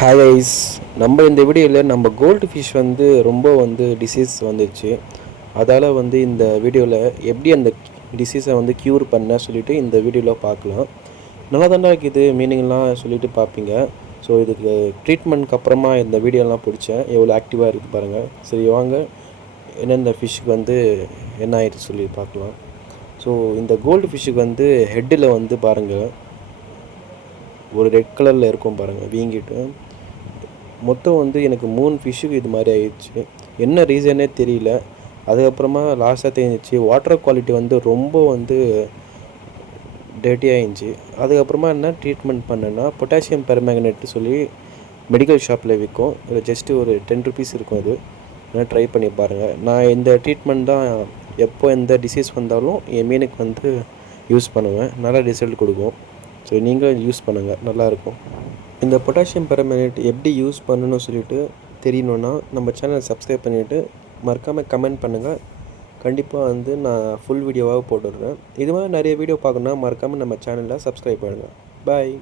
Hi guys, நம்ம இந்த வீடியோவில் நம்ம கோல்டு ஃபிஷ் வந்து ரொம்ப டிசீஸ் வந்துச்சு. அதால் இந்த வீடியோவில் எப்படி அந்த டிசீஸை க்யூர் பண்ண சொல்லிவிட்டு இந்த வீடியோவில் பார்க்கலாம். நல்லா தானே இருக்குது மீனிங்லாம் சொல்லிவிட்டு பார்ப்பீங்க. ஸோ இதுக்கு ட்ரீட்மெண்ட்க்கு அப்புறமா இந்த வீடியோலாம் பிடிச்சேன். எவ்வளோ ஆக்டிவாக இருக்குது பாருங்கள். சரி வாங்க, என்னென்ன ஃபிஷ்ஷுக்கு என்ன ஆயிடுச்சு சொல்லி பார்க்கலாம். ஸோ இந்த கோல்டு ஃபிஷ்ஷுக்கு ஹெட்டில் பாருங்கள், ஒரு ரெட் கலரில் இருக்கும் பாருங்கள் வீங்கிட்டு. மொத்தம் எனக்கு 3 ஃபிஷ்ஷுக்கு இது மாதிரி ஆயிடுச்சு. என்ன ரீசனே தெரியல. அதுக்கப்புறமா லாஸ்ட்டாக தெரிஞ்சிச்சு வாட்டர் குவாலிட்டி ரொம்ப டர்ட்டியாக இருந்துச்சு. அதுக்கப்புறமா என்ன ட்ரீட்மெண்ட் பண்ணேன்னா பொட்டாசியம் பெர்மேங்கனேட் சொல்லி மெடிக்கல் ஷாப்பில் விற்கும். இதில் ஜஸ்ட்டு ஒரு 10 ருபீஸ் இருக்கும். அது என்ன ட்ரை பண்ணி பாருங்கள். நான் இந்த ட்ரீட்மெண்ட் தான் எப்போ எந்த டிசீஸ் வந்தாலும் என் மீனுக்கு யூஸ் பண்ணுவேன். நல்லா ரிசல்ட் கொடுக்கும். ஸோ நீங்களும் யூஸ் பண்ணுங்கள், நல்லாயிருக்கும். இந்த பொட்டாசியம் பெர்மேங்கனேட் எப்படி யூஸ் பண்ணணும்னு சொல்லிட்டு தெரியணுன்னா நம்ம சேனலை சப்ஸ்கிரைப் பண்ணிவிட்டு மறக்காமல் கமெண்ட் பண்ணுங்கள். கண்டிப்பாக நான் ஃபுல் வீடியோவாக போட்டுடுறேன். இது மாதிரி நிறைய வீடியோ பார்க்கணுன்னா மறக்காமல் நம்ம சேனலை சப்ஸ்கிரைப் பண்ணுங்கள். பாய்.